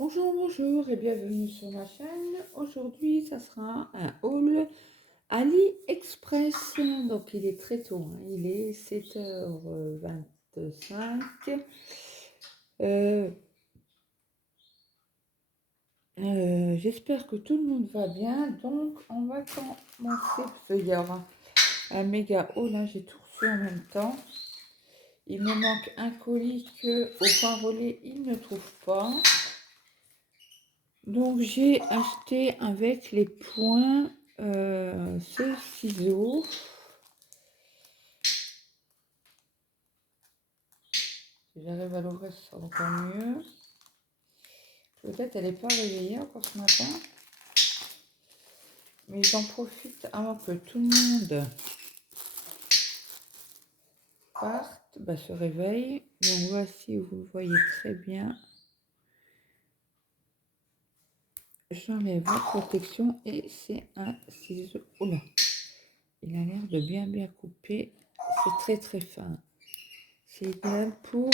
Bonjour, bonjour et bienvenue sur ma chaîne. Aujourd'hui, ça sera un haul AliExpress. Donc, il est très tôt, hein. Il est 7h25. J'espère que tout le monde va bien. Donc, on va commencer parce qu'il y aura un méga haul, hein. J'ai tout reçu en même temps. Il me manque un colis que au point relais, il ne trouve pas. Donc j'ai acheté avec les points ce ciseau. Si j'arrive à l'ouvrir, ce sera encore mieux. Peut-être elle n'est pas réveillée encore ce matin. Mais j'en profite avant que tout le monde parte, se réveille. Donc voici, vous le voyez très bien. J'enlève la protection et c'est un ciseau. Oh là, il a l'air de bien couper. C'est très fin. C'est idéal pour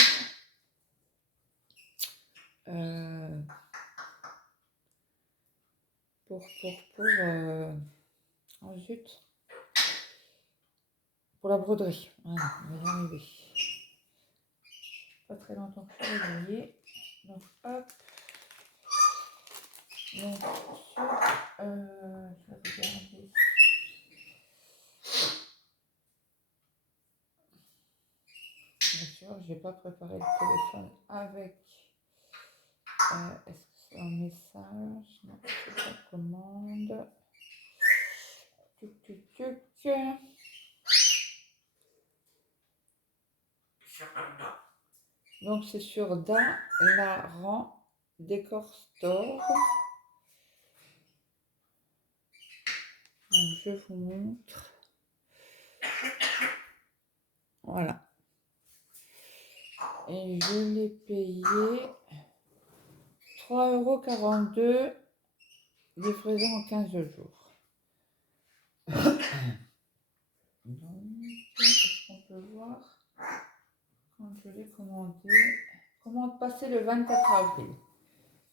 oh zut, pour la broderie. Voilà, on va y arriver. Pas très longtemps que je vais réveiller. Donc hop. Donc sur, je vais regarder. Bien sûr, j'ai pas préparé le téléphone avec. Est-ce que c'est un message? Non, c'est pas commande. Tuc. Donc c'est sur Dalaran Decor Store. Donc je vous montre. Voilà. Et je l'ai payé 3,42 €, livraison en 15 jours. Donc, est-ce qu'on peut voir quand je l'ai commandé? Commande passée le 24 avril.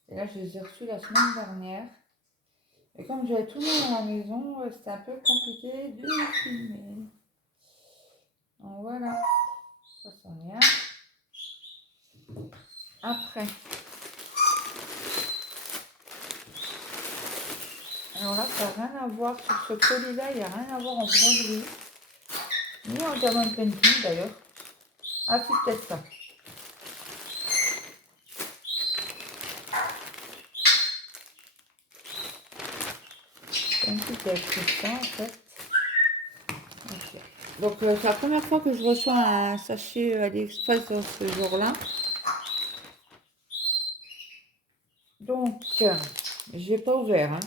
Et là, je les ai reçus la semaine dernière. Et comme j'avais tout le monde à la maison, c'était un peu compliqué de filmer. Donc voilà, ça c'en est un. Après. Alors là, ça n'a rien à voir sur ce colis-là, il n'y a rien à voir en broderie. Ni en diamond painting d'ailleurs. Ah, c'est peut-être ça. C'est un petit écrit ça en fait. Okay. Donc c'est la première fois que je reçois un sachet AliExpress dans ce jour-là. Donc j'ai pas ouvert. Hein.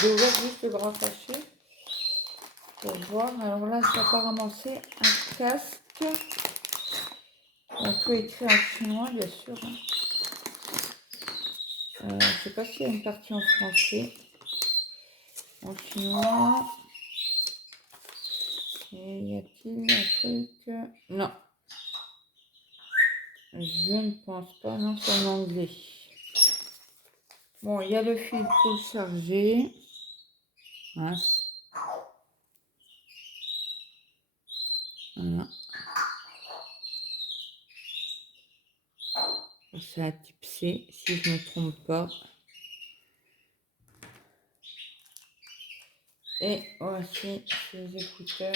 J'ai ouvert juste le grand sachet pour voir. Alors là, c'est apparemment c'est un casque. On peut écrire en chinois bien sûr. Hein. Je sais pas s'il y a une partie en français. En chinois. Et y a-t-il un truc? Non. Je ne pense pas. Non, c'est en anglais. Bon, il y a le fil pour le charger. Mince. Voilà. C'est la type C, si je ne me trompe pas. Et voici les écouteurs.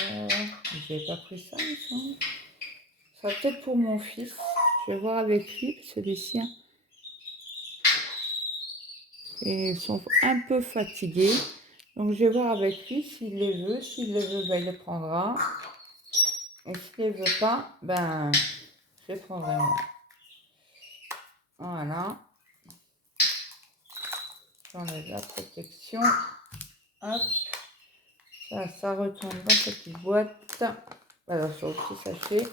J'ai pas pris ça, il me semble. Ça sera peut-être pour mon fils. Je vais voir avec lui, parce que les siens et sont un peu fatigués. Donc je vais voir avec lui s'il les veut. S'il les veut, il les prendra. Et s'il les veut pas, je les prendrai moi. Voilà. J'enlève la protection. Hop. Ça retourne dans cette petite boîte. Alors sur le petit sachet.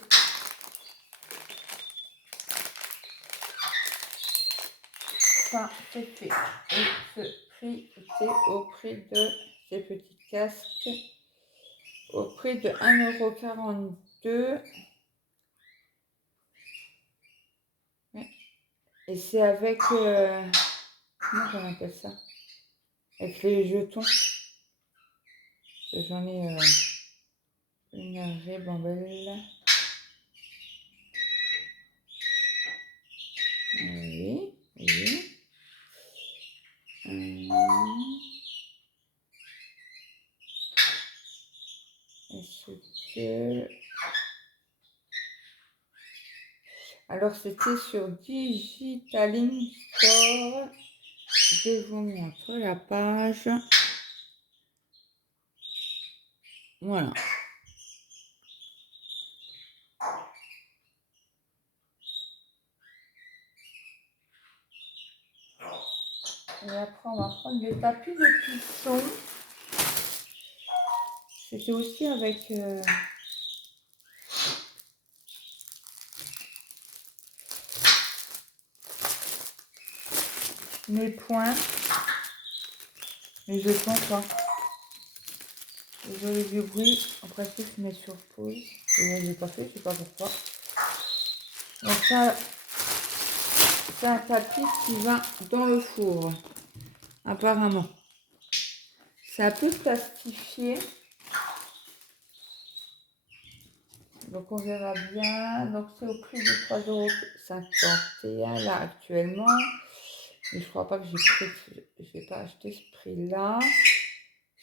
Ça c'est fait. Et ce prix était au prix de ces petits casques. Au prix de 1,42 €. Et c'est avec Comment on appelle ça? Avec les jetons. J'en ai une ribambelle. Oui, oui. Est-ce que... Alors, c'était sur Digitaling Store. Je vous montre la page. Voilà. Et après, on va prendre les tapis de cuisson. C'était aussi avec... mes points. Les jetons, quoi. Désolé du bruit. En principe, je mets sur pause. Et là, je l'ai pas fait, je sais pas pourquoi. Donc ça, c'est un tapis qui va dans le four, apparemment. C'est un peu plastifié. Donc on verra bien. Donc c'est au prix de 3,51 € là actuellement. Mais je crois pas que j'ai pas acheté ce prix-là.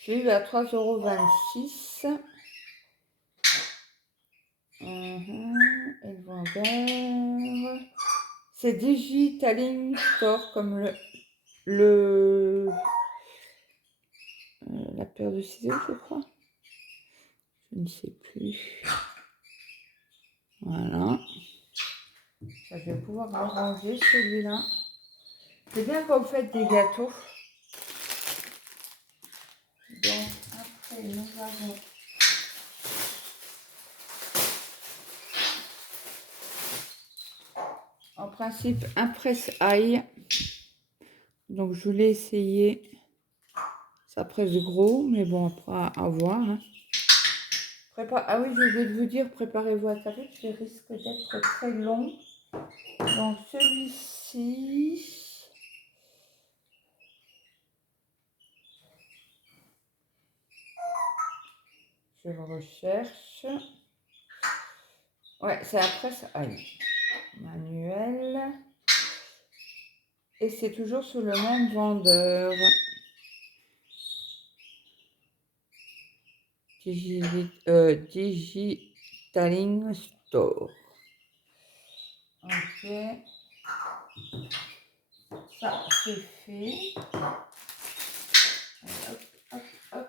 J'ai eu à 3,26 €. Et le vendeur. C'est Digitaling Store comme la paire de ciseaux, je crois. Je ne sais plus. Voilà. Ça, je vais pouvoir le ranger celui-là. C'est bien quand vous faites des gâteaux. Donc après nous avons en principe un presse-ail. Donc je l'ai essayé. Ça presse gros, mais bon après à voir. Hein. Ah oui, j'ai oublié de vous dire, préparez-vous à café, parce qu'il risque d'être très long. Donc celui-ci, je le recherche. Ouais, c'est un presse-ail manuel. Et c'est toujours sur le même vendeur. Digitaling Store. Ok. Ça, c'est fait. Hop, hop, hop.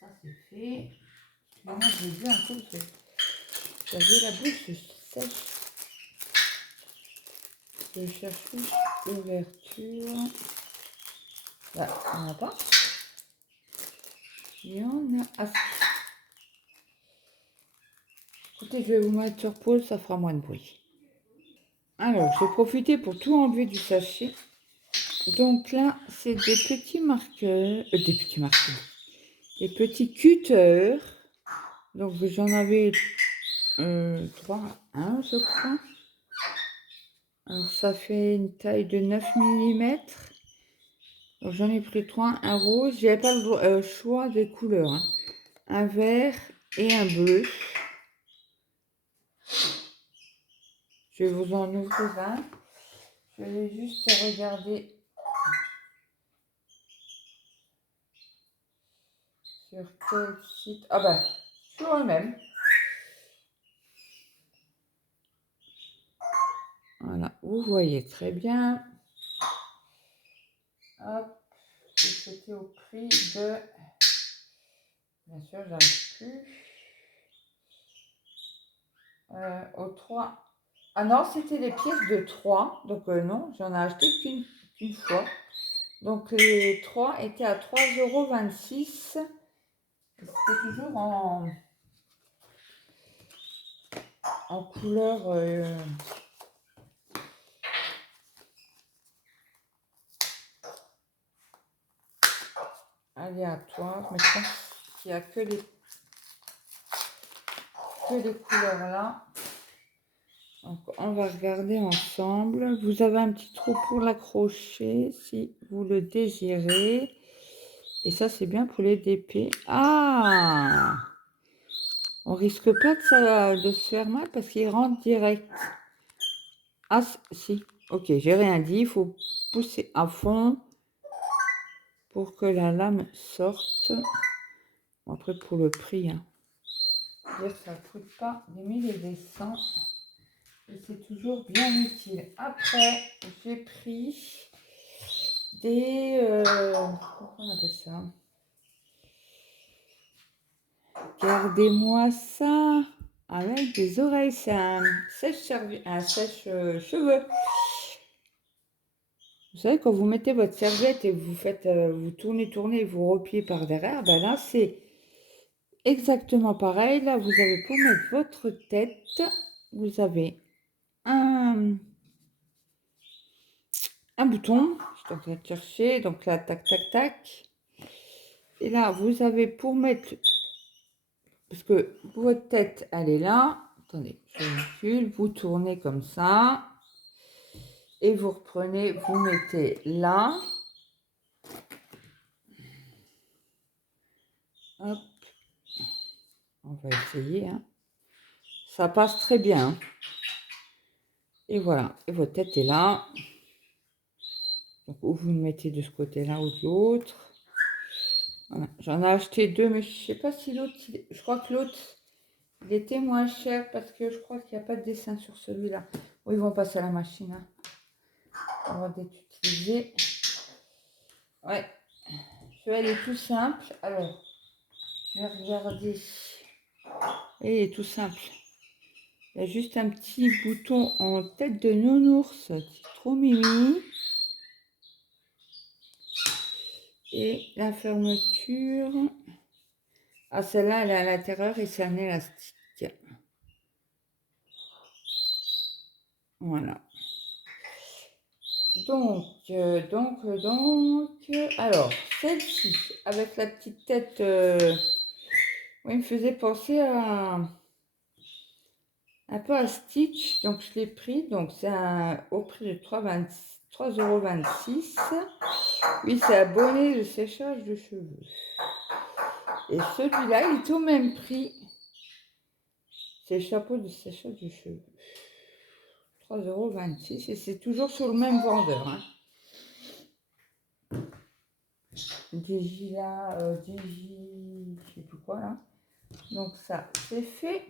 Ça, c'est fait. Moi, j'ai vu un coup, j'avais la bouche sèche. Je cherche l'ouverture. Là, il n'y en a pas. Il y en a assez. Écoutez, je vais vous mettre sur pause, ça fera moins de bruit. Alors, j'ai profité pour tout enlever du sachet. Donc là, c'est des petits marqueurs. Des petits cutters. Donc j'en avais 3 à 1, je crois. Alors ça fait une taille de 9 mm. Donc j'en ai pris 3, un rose. J'avais pas le choix des couleurs. Hein. Un vert et un bleu. Je vais vous en ouvrir un. Je vais juste regarder sur quel site. Ah bah, toujours le même. Voilà, vous voyez très bien. Hop, et c'était au prix de... Bien sûr, j'arrive plus. Au 3. Ah non, c'était les pièces de 3. Donc non, j'en ai acheté qu'une fois. Donc les 3 étaient à 3,26 €. C'était toujours en couleur aléatoire. Mais je pense qu'il n'y a que les... que les couleurs là. Donc, on va regarder ensemble. Vous avez un petit trou pour l'accrocher si vous le désirez. Et ça, c'est bien pour les DP. Ah! On risque pas de se faire mal parce qu'il rentre direct. Ah, si. Ok, j'ai rien dit. Il faut pousser à fond pour que la lame sorte. Après, pour le prix, hein. Dire ça ne coûte pas des mille et des cents. Et c'est toujours bien utile. Après, j'ai pris des... comment on appelle ça? Regardez-moi ça. Avec des oreilles. C'est un sèche-cheveux. Vous savez, quand vous mettez votre serviette et vous faites, vous tournez et vous repliez par derrière, ben là, c'est exactement pareil. Là, vous avez pour mettre votre tête, vous avez un bouton. Je suis en train de chercher. Donc là, tac, tac, tac. Et là, vous avez pour mettre, parce que votre tête, elle est là. Attendez, je recule. Vous tournez comme ça. Et vous reprenez, vous mettez là. Hop. On va essayer. Hein. Ça passe très bien. Hein. Et voilà. Et votre tête est là. Donc, ou vous le mettez de ce côté-là ou de l'autre. Voilà. J'en ai acheté deux, mais je ne sais pas si l'autre... Je crois que l'autre, il était moins cher parce que je crois qu'il n'y a pas de dessin sur celui-là. Oui, ils vont passer à la machine. Hein. On va utiliser. Ouais. Je vais aller tout simple. Alors, je vais regarder. Et il est tout simple. Il y a juste un petit bouton en tête de nounours. C'est trop mimi. Et la fermeture. Ah, celle-là, elle est à l'intérieur et c'est un élastique. Voilà. Donc, alors, celle-ci, avec la petite tête, oui, me faisait penser à un peu à Stitch, donc je l'ai pris, donc c'est au prix de 3,26 €. Oui, c'est un bonnet de séchage de cheveux. Et celui-là, il est au même prix. C'est le chapeau de séchage de cheveux. 3,26 € et c'est toujours sur le même vendeur. Hein. Digila, Digi, je sais plus quoi là. Donc ça, c'est fait.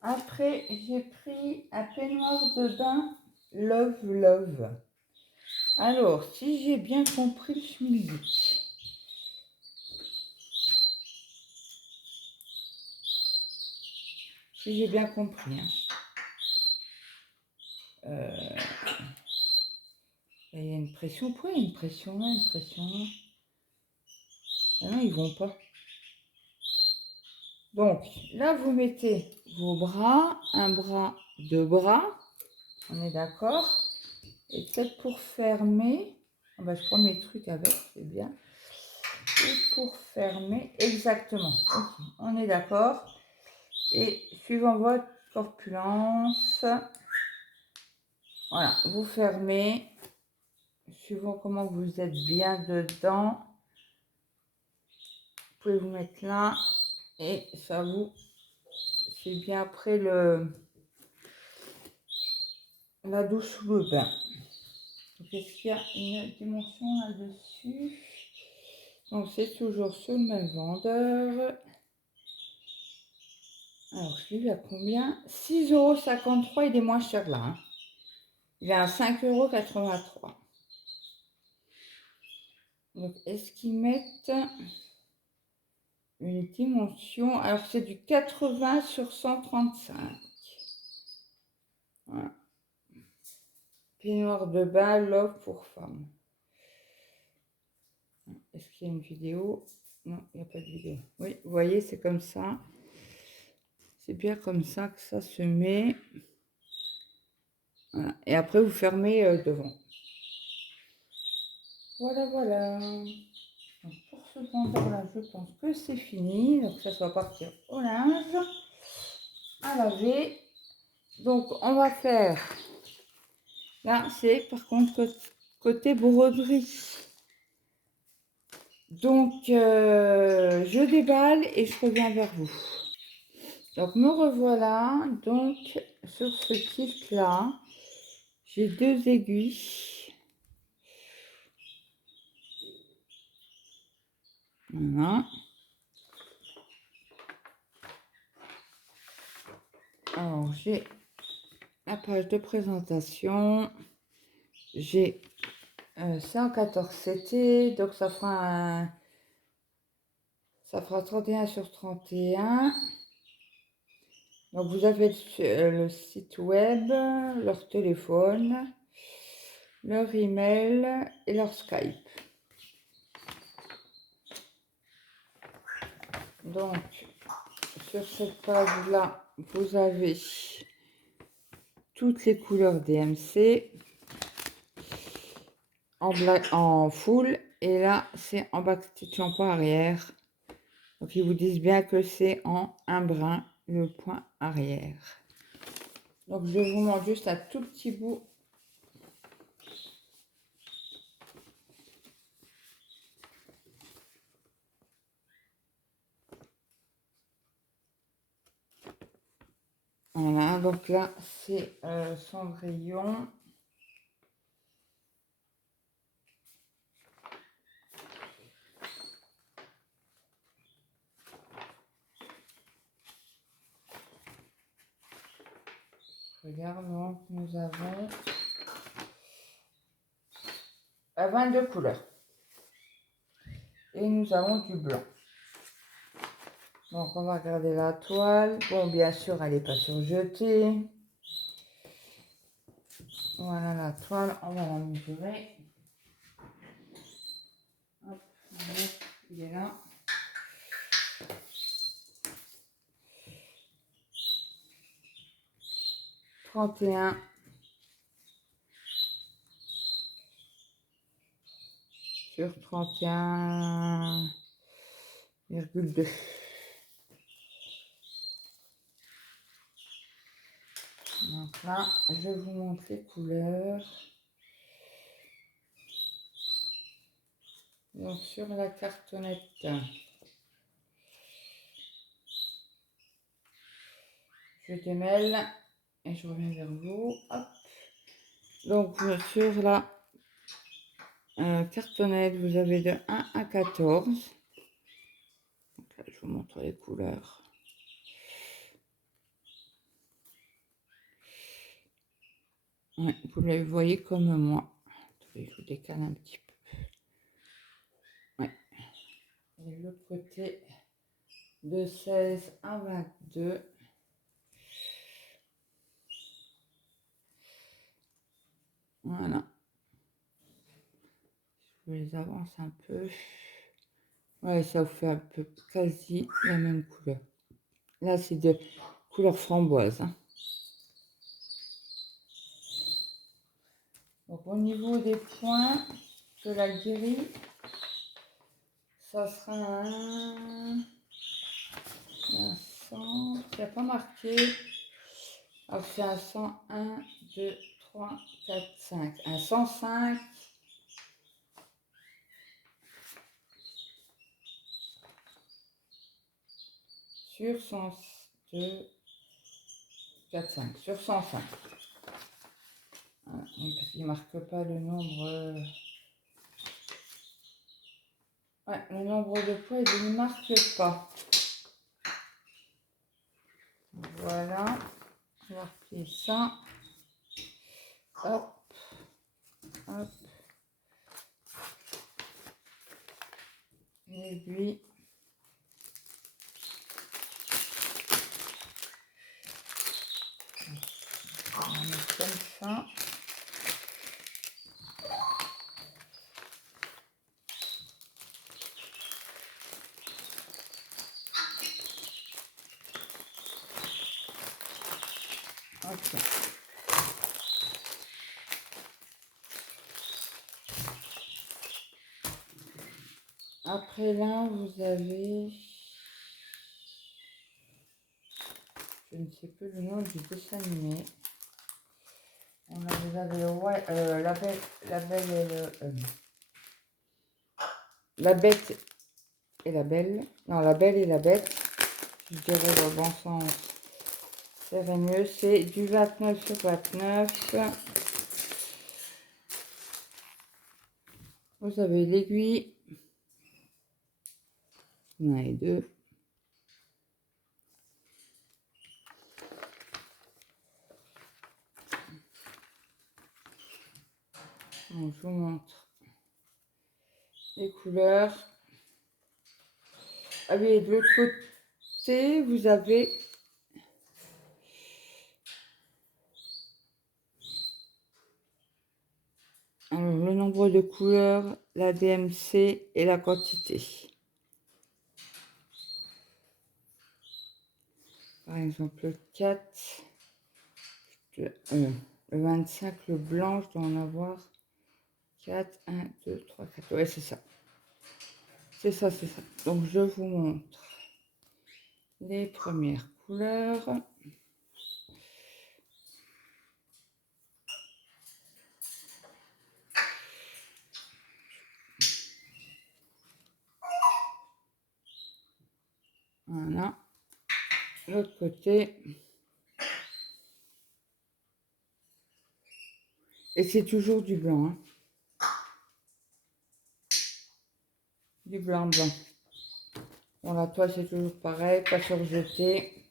Après, j'ai pris un peignoir de bain Love Love. Alors, si j'ai bien compris le schmilblick. Si j'ai bien compris. Hein. Il y a une pression. Pourquoi il y a une pression là, une pression là? Ah non, ils vont pas. Donc, là, vous mettez vos bras, un bras, deux bras. On est d'accord? Et peut-être pour fermer, ah bah, je prends mes trucs avec, c'est bien. Et pour fermer, exactement. Okay, on est d'accord. Et suivant votre corpulence, voilà, vous fermez. Suivant comment vous êtes bien dedans, vous pouvez vous mettre là. Et ça vous, c'est bien après la douche sous le bain. Est-ce qu'il y a une dimension là-dessus? Donc c'est toujours sur le même vendeur. Alors je l'ai vu à combien? 6,53 €, il est moins cher là. Hein. Il est à 5,83 €. Donc est-ce qu'ils mettent une dimension? Alors c'est du 80 sur 135. Voilà. Peignoir de bain, love pour femme. Est-ce qu'il y a une vidéo? Non, il n'y a pas de vidéo. Oui, vous voyez, c'est comme ça. C'est bien comme ça que ça se met. Voilà. Et après, vous fermez devant. Voilà, voilà. Donc, pour ce vendeur-là, je pense que c'est fini. Donc, ça va partir au linge. à laver. Donc, on va faire... Là, c'est par contre côté broderie. Donc, je déballe et je reviens vers vous. Donc, me revoilà. Donc, sur ce kit-là, j'ai 2 aiguilles. Voilà. Alors, j'ai la page de présentation. J'ai 114 CT, donc ça fera 31 sur 31. Donc, vous avez le site web, leur téléphone, leur email et leur Skype. Donc, sur cette page-là, vous avez toutes les couleurs DMC en full. Et là, c'est en bas-question point arrière. Donc, ils vous disent bien que c'est en un brin, le point arrière. Donc, je vous montre juste un tout petit bout. Voilà, donc là, c'est Cendrillon. Regarde, donc nous avons 22 couleurs. Et nous avons du blanc. Donc on va regarder la toile. Bon, bien sûr, elle n'est pas surjetée. Voilà la toile, on va la mesurer. Hop, il est là. « 31 sur 31,2. Donc là, je vous montre les couleurs. Donc sur la cartonnette, je démêle et je reviens vers vous. Hop. Donc sur la cartonnette, vous avez de 1 à 14. Donc là, je vous montre les couleurs. Ouais, vous les voyez comme moi. Attendez, je vous décale un petit peu. Ouais. Et l'autre côté, de 16 à 22. Voilà. Je les avance un peu. Ouais, ça vous fait un peu quasi la même couleur. Là, c'est de couleur framboise. Hein. Donc, au niveau des points de la guérie, ça sera un 100. Il n'y a pas marqué. Alors, c'est un 101, 2, 3, 4, 5. Un 105. Sur 102, 4, 5. Sur 105. Voilà, parce qu'il ne marque pas le nombre. Ouais, le nombre de poids, il ne marque pas. Voilà. On va replier ça. Hop. Hop. L'aiguille. On va mettre comme ça. Ok. Après là, vous avez Je ne sais plus le nom du dessin animé. On a déjà la belle et la bête et la belle. Non, la belle et la bête. Je dirais dans le bon sens. C'est mieux. C'est du 29 sur 29. Vous avez l'aiguille. Il y en a les deux. Donc, je vous montre les couleurs. Ah oui, de l'autre côté, vous avez alors, le nombre de couleurs, la DMC et la quantité. Par exemple, le 4, le 25, le blanc, je dois en avoir 4, 1, 2, 3, 4. Ouais, c'est ça. C'est ça, c'est ça. Donc, je vous montre les premières couleurs. Voilà. L'autre côté. Et c'est toujours du blanc. Hein. Du blanc. Bon, la toile, c'est toujours pareil. Pas surjeté.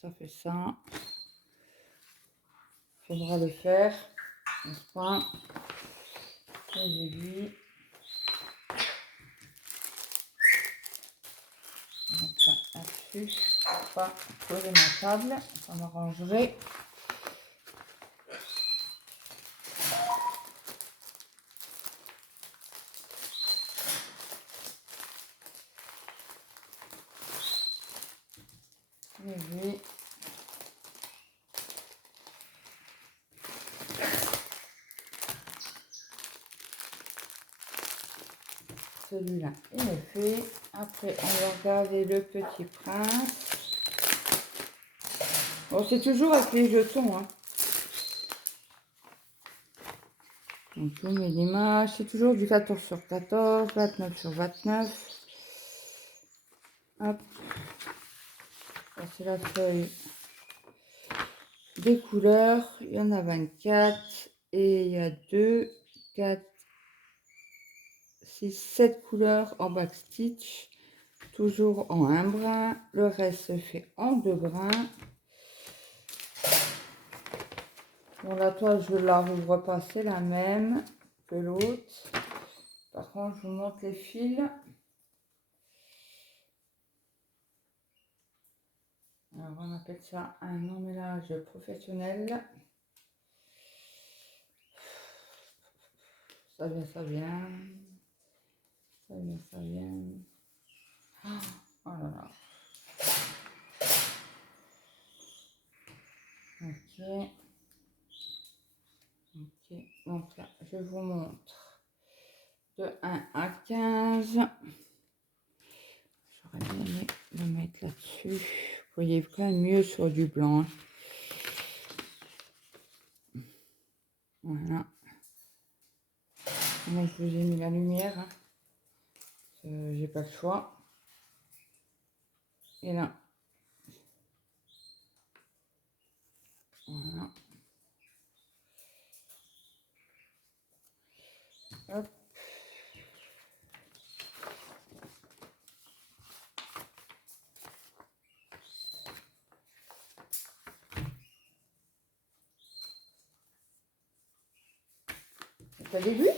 Ça fait ça. Faudra le faire. N'est-ce pas? Les aiguilles. Donc ça là-dessus. Pas poser ma table. Ça m'arrangerait. L'aiguille. Celui-là, il est fait. Après, on va regarder le Petit Prince. Bon, c'est toujours avec les jetons. Hein. Donc, je vous mets l'image. C'est toujours du 14 sur 14, 29 sur 29. Hop. Ça, c'est la feuille des couleurs. Il y en a 24. Et il y a 2, 4, 6, 7 couleurs en backstitch. Toujours en un brin. Le reste se fait en 2 brins. Bon, la toile, je la rouvre pas, c'est la même que l'autre. Par contre, je vous montre les fils. Alors, on appelle ça un emmêlage professionnel. Ça vient, ça vient. Ça vient, ça vient. Oh là là. Ok. Ok. Donc là, je vous montre de 1 à 15. J'aurais bien aimé le mettre là-dessus. Vous voyez quand même mieux sur du blanc. Voilà. Moi, je vous ai mis la lumière. Hein. J'ai pas le choix. Et là. Voilà. Hop. T'as des vues?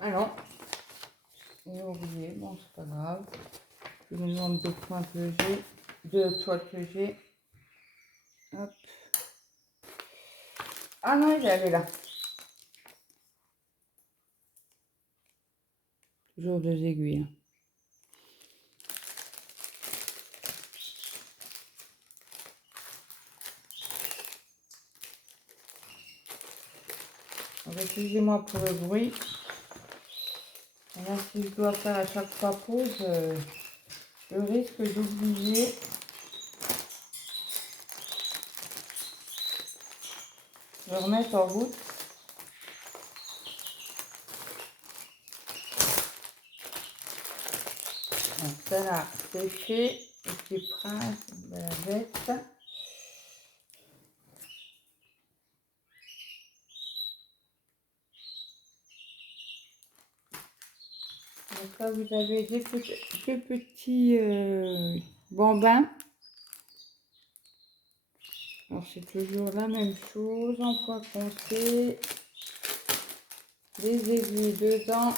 Ah non. J'ai oublié. Bon, c'est pas grave. Je vous demande deux points que j'ai. Deux toiles que j'ai. Hop. Ah non, elle est là. Toujours deux aiguilles. excusez-moi pour le bruit. Et là, si je dois faire à chaque fois pause, je risque d'oublier. De remettre en route. Donc ça là, c'est fait. Et puis prince de la bête. Donc là, vous avez deux petits bambins. Alors c'est toujours la même chose, en point compté, des aiguilles dedans.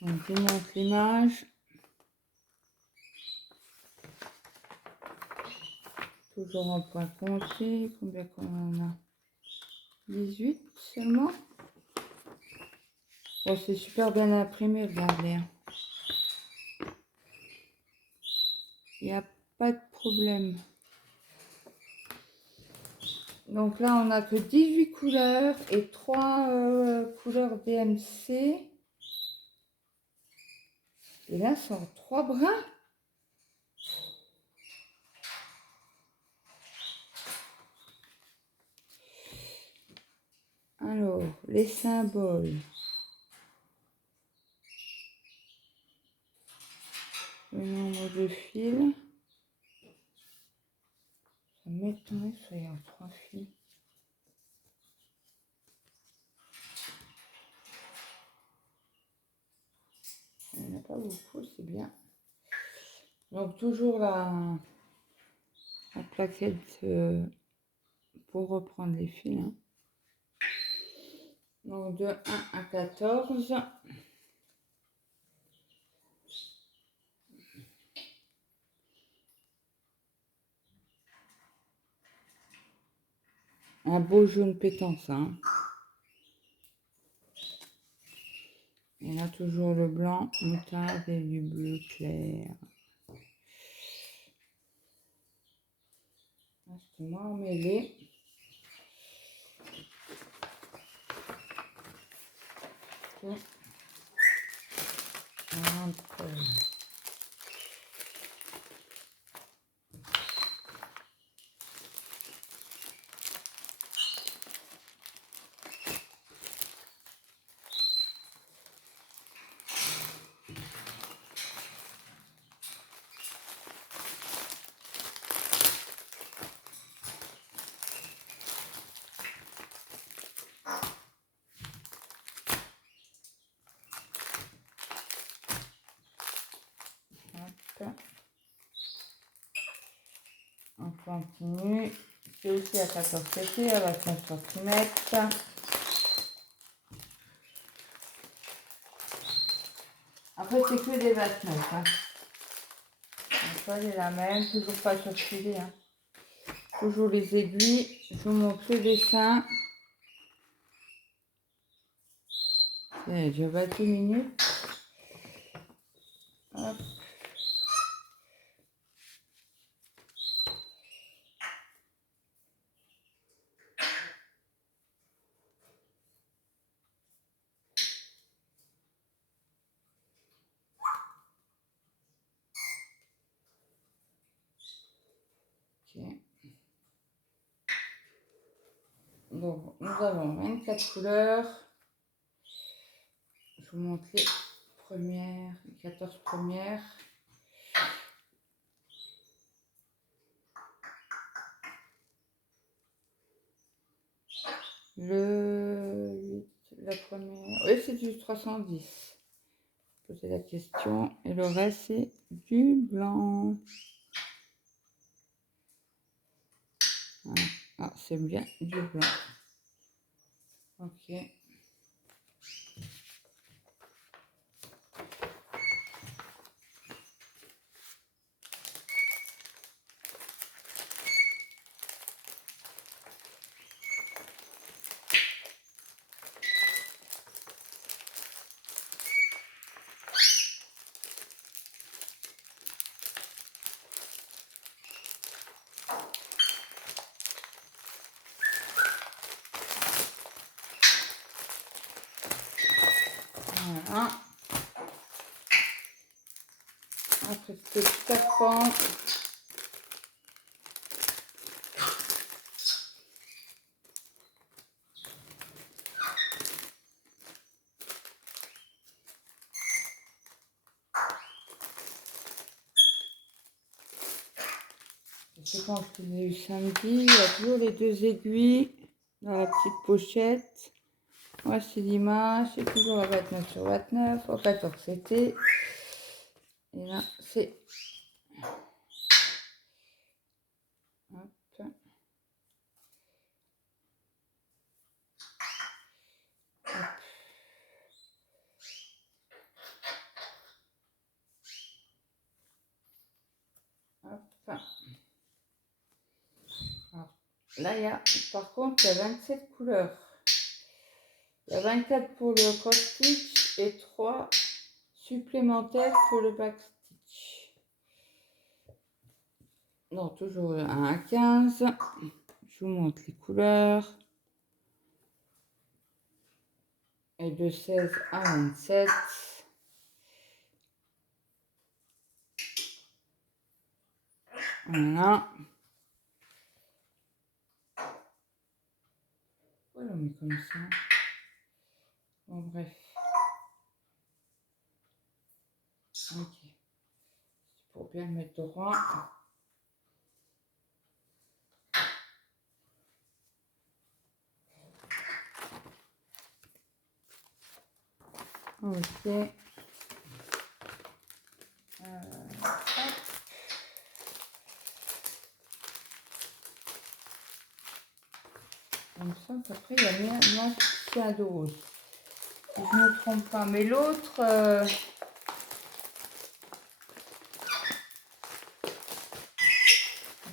Donc je vous montre l'image. Toujours en point compté, combien qu'on en a? 18 seulement. Bon, c'est super bien imprimé, regardez. Il n'y a pas de problème. Donc là, on n'a que 18 couleurs et 3 couleurs DMC. Et là, c'est en 3 brins. Alors, les symboles. Le nombre de fils. Ça m'étonnerait que ce soit en 3 fils. Il n'y en a pas beaucoup, c'est bien. Donc toujours la plaquette pour reprendre les fils. Hein. Donc de 1 à 14. Un beau jaune pétant ça. Hein. Et là toujours le blanc, moutarde et du bleu clair. C'est moins emmêlé. On continue. C'est aussi à 14 cm, à 25 cm. Après, c'est que des 29. Hein. Donc, ça, c'est la même. Toujours pas surfilé. Hein. Toujours les aiguilles. Je vous montre le dessin. C'est déjà 28 minutes. Hop. Ok. Donc, nous avons 24 couleurs. Je vous montre les premières, les 14 premières. La première, oui, c'est du 310. Poser la question. Et le reste, c'est du blanc. Voilà. Ah, c'est bien du blanc. Ok. montrer ce petit serpent. C'est quand je l'ai eu samedi, il y a toujours les 2 aiguilles dans la petite pochette. Voici l'image, c'est toujours à 29/29, au 14 c'était. Et là, c'est... Hop. Hop. Hop. Alors, là, il y a, par contre, il y a 27 couleurs. Il y a 24 pour le cross-stitch et 3 supplémentaires pour le back-stitch. Non, toujours le 1 à 15. Je vous montre les couleurs. Et de 16 à 27. Voilà. Voilà, on met comme ça. Bon, bref. Ok. C'est pour bien le mettre droit. Ok. Comme ça, après, il y a bien moitié de rose. Si je ne me trompe pas. Mais l'autre...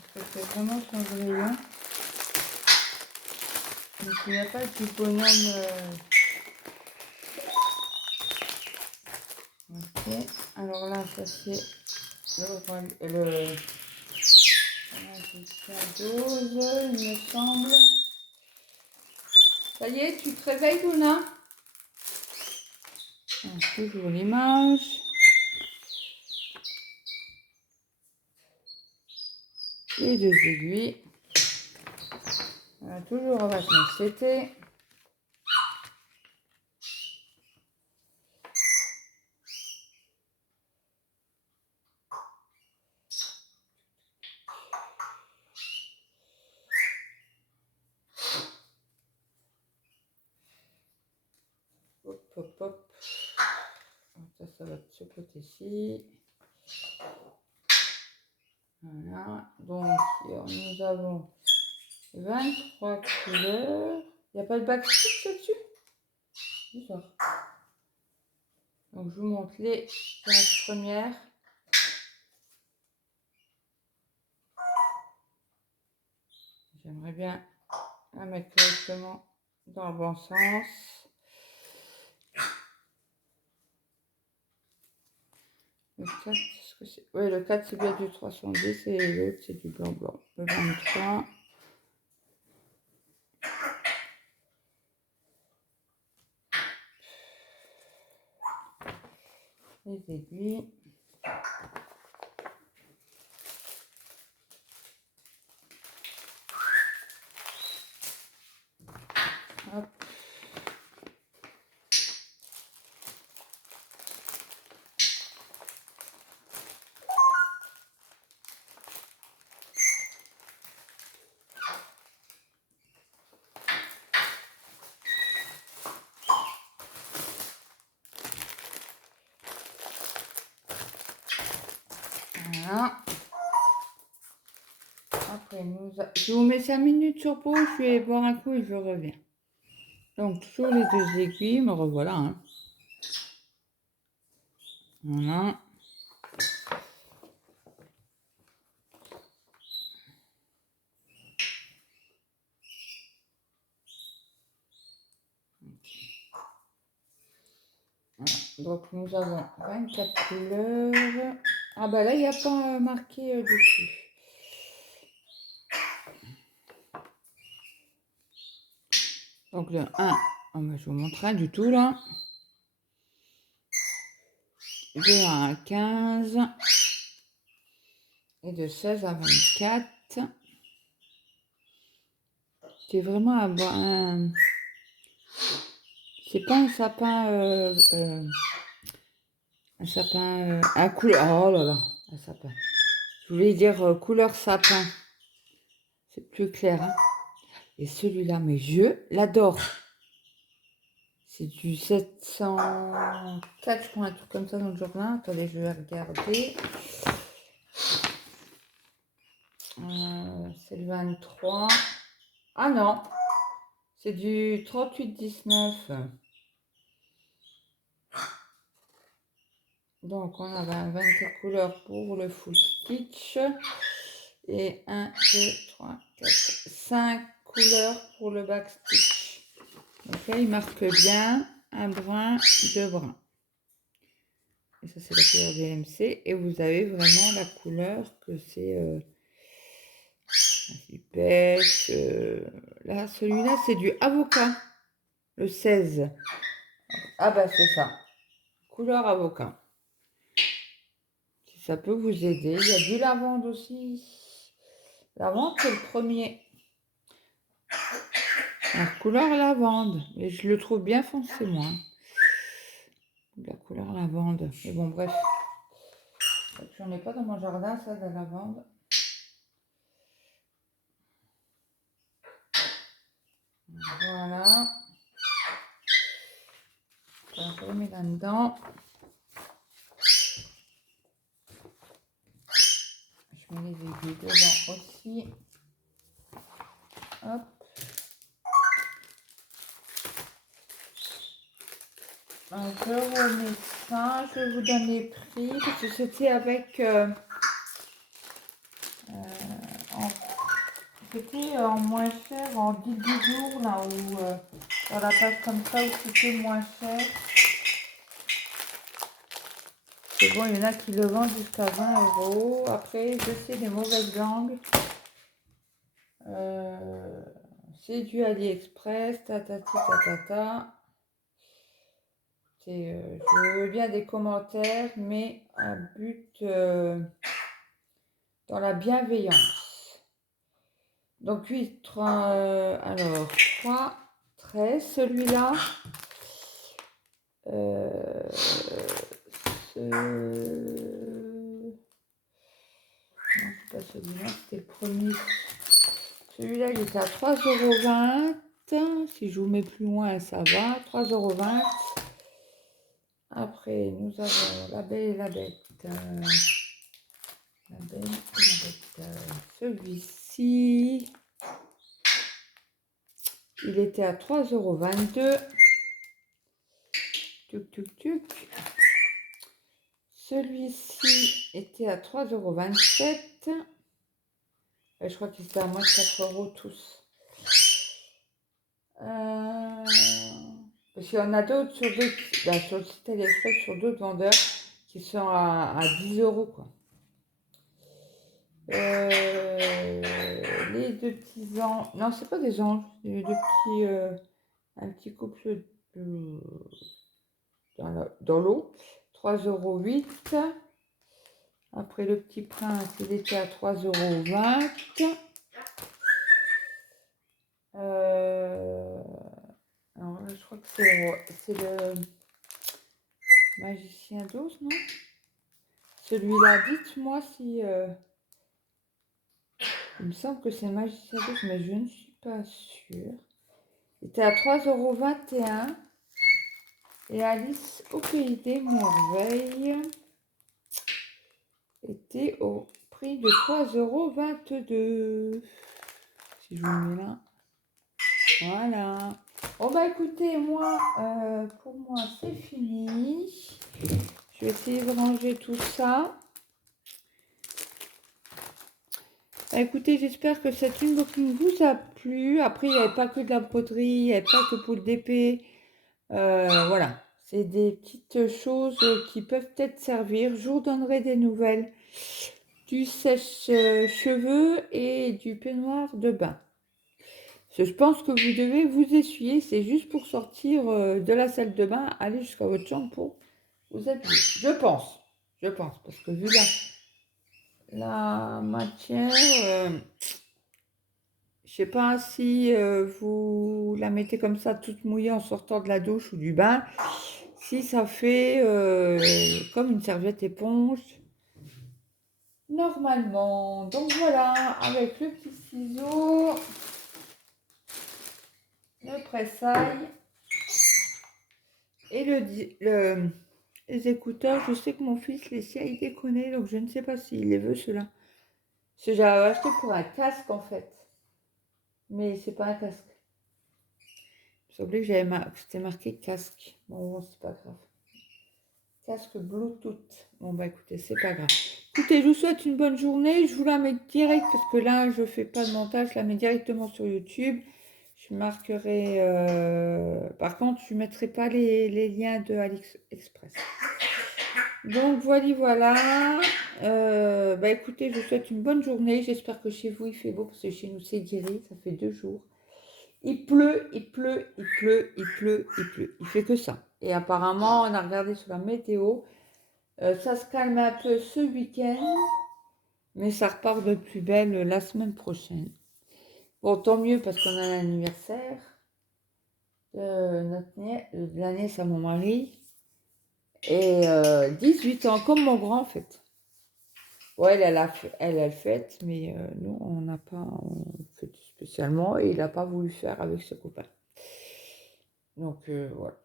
parce que c'est vraiment son rayon. Donc, il n'y a pas du bonhomme... Ok. Alors là, ça c'est le dose, il me semble. Ça y est, tu te réveilles, Luna? Toujours l'image. Les 2 aiguilles. Voilà, toujours à 29 c'était. Hop, hop, hop. Ça va de ce côté-ci. Voilà. Donc, nous avons 23 couleurs. Il n'y a pas de backstitch là-dessus? Bizarre. Donc, je vous montre les 15 premières. J'aimerais bien la mettre correctement dans le bon sens. Le 4, est-ce que c'est... Oui, le 4, c'est bien du 310 et l'autre, c'est du blanc-blanc. Le 23. Les aiguilles. Hop. Voilà. Après, je vous mets 5 minutes sur pause, je vais boire un coup et je reviens. Donc, sur les 2 aiguilles, me revoilà. Hein. Voilà. Voilà. Donc, nous avons 24 couleurs. Ah bah là, il n'y a pas marqué dessus. Donc, le 1, oh bah, je vous montre rien du tout là. De 1 à 15. Et de 16 à 24. C'est vraiment c'est pas un sapin... un sapin... un couleur... Oh là là, un sapin. Je voulais dire couleur sapin. C'est plus clair. Hein. Et celui-là, mais je l'adore. C'est du 704, je crois, un truc comme ça dans le journal. Attendez, je vais regarder. C'est le 23. Ah non, c'est du 38,19. Donc, on avait un 24 couleurs pour le full stitch. Et 1, 2, 3, 4, 5 couleurs pour le back stitch. Donc là, il marque bien un brin, deux brins. Et ça, c'est la couleur DMC. Et vous avez vraiment la couleur que c'est du pêche. Là, celui-là, c'est du avocat. Le 16. Ah bah, c'est ça. Couleur avocat. Si ça peut vous aider. Il y a du lavande aussi. Lavande, c'est le premier. La couleur lavande. Et je le trouve bien foncé, moi. La couleur lavande. Mais bon, bref. J'en ai pas dans mon jardin, ça, de la lavande. Voilà. Je remets là-dedans. Je mets les aiguilles dedans aussi. Hop. Alors, je remets ça. Je vous donne les prix. Parce que c'était avec... c'était en moins cher, en 10 jours, là, où... dans la page comme ça, où c'était moins cher. C'est bon, il y en a qui le vendent jusqu'à 20 €. Après, je sais, les mauvaises langues. C'est du AliExpress, tatati tatata. Je veux bien des commentaires, mais à but dans la bienveillance. Donc 8, 3, alors 3, 13, celui-là. Non, c'est pas celui-là, c'était le premier. Celui-là, il était à 3,20 €. Si je vous mets plus loin, ça va. 3,20 €. Après, nous avons la belle et la bête. La belle et la bête. Celui-ci, il était à 3,22 €. Tuc, tuc, tuc. Celui-ci était à 3,27 €. Je crois qu'ils étaient à moins de 4 € tous. Parce qu'il y en a d'autres sur le site AliExpress, sur d'autres vendeurs qui sont à 10 € quoi. Les deux petits anges, non c'est pas des anges, c'est les deux petits, un petit couple dans l'eau, 3,08 €. Après le petit prince, il était à 3,20 €. Alors là, je crois que c'est le magicien d'os, non? Celui-là, dites-moi si... il me semble que c'est magicien d'os, mais je ne suis pas sûre. Il était à 3,21 € et Alice au pays des merveilles était au prix de 3,22 €. Si je vous mets là. Voilà. Bon bah écoutez, moi, pour moi c'est fini. Je vais essayer de ranger tout ça. Bah, écoutez, j'espère que cette unboxing vous a plu. Après, il n'y avait pas que de la broderie, il n'y avait pas que pour le DP. Voilà, c'est des petites choses qui peuvent peut-être servir. Je vous donnerai des nouvelles du sèche-cheveux et du peignoir de bain. Je pense que vous devez vous essuyer, c'est juste pour sortir de la salle de bain, aller jusqu'à votre chambre pour vous habiller. Je pense, parce que vu là, la matière, je sais pas si vous la mettez comme ça toute mouillée en sortant de la douche ou du bain, si ça fait comme une serviette éponge normalement. Donc voilà, avec le petit ciseau, le presse-ail et les écouteurs. Je sais que mon fils, les siens, il déconne, donc je ne sais pas s'il les veut ceux-là. Parce que j'avais acheté pour un casque en fait, mais c'est pas un casque. Il me semblait que c'était marqué casque. Bon, c'est pas grave. Casque Bluetooth. Bon, bah écoutez, c'est pas grave. Écoutez, je vous souhaite une bonne journée. Je vous la mets direct parce que là, je fais pas de montage. Je la mets directement sur YouTube. Je marquerai. Par contre, je ne mettrai pas les liens de AliExpress. Donc, voilà. Bah écoutez, je vous souhaite une bonne journée. J'espère que chez vous, il fait beau parce que chez nous, c'est gris. Ça fait 2 jours. Il pleut, il pleut, il pleut, il pleut, il pleut. Il fait que ça. Et apparemment, on a regardé sur la météo. Ça se calme un peu ce week-end, mais ça repart de plus belle la semaine prochaine. Bon, tant mieux parce qu'on a l'anniversaire de la nièce à mon mari. Et 18 ans, comme mon grand en fait. Ouais, elle fête, mais nous, on n'a pas fêté spécialement et il n'a pas voulu faire avec ses copains. Donc voilà.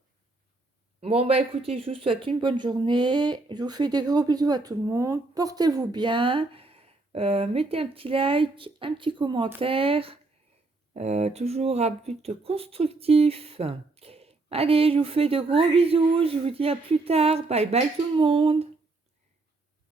Bon, bah écoutez, je vous souhaite une bonne journée. Je vous fais des gros bisous à tout le monde. Portez-vous bien. Mettez un petit like, un petit commentaire. Toujours à but constructif. Allez, je vous fais de gros bisous. Je vous dis à plus tard. Bye bye tout le monde.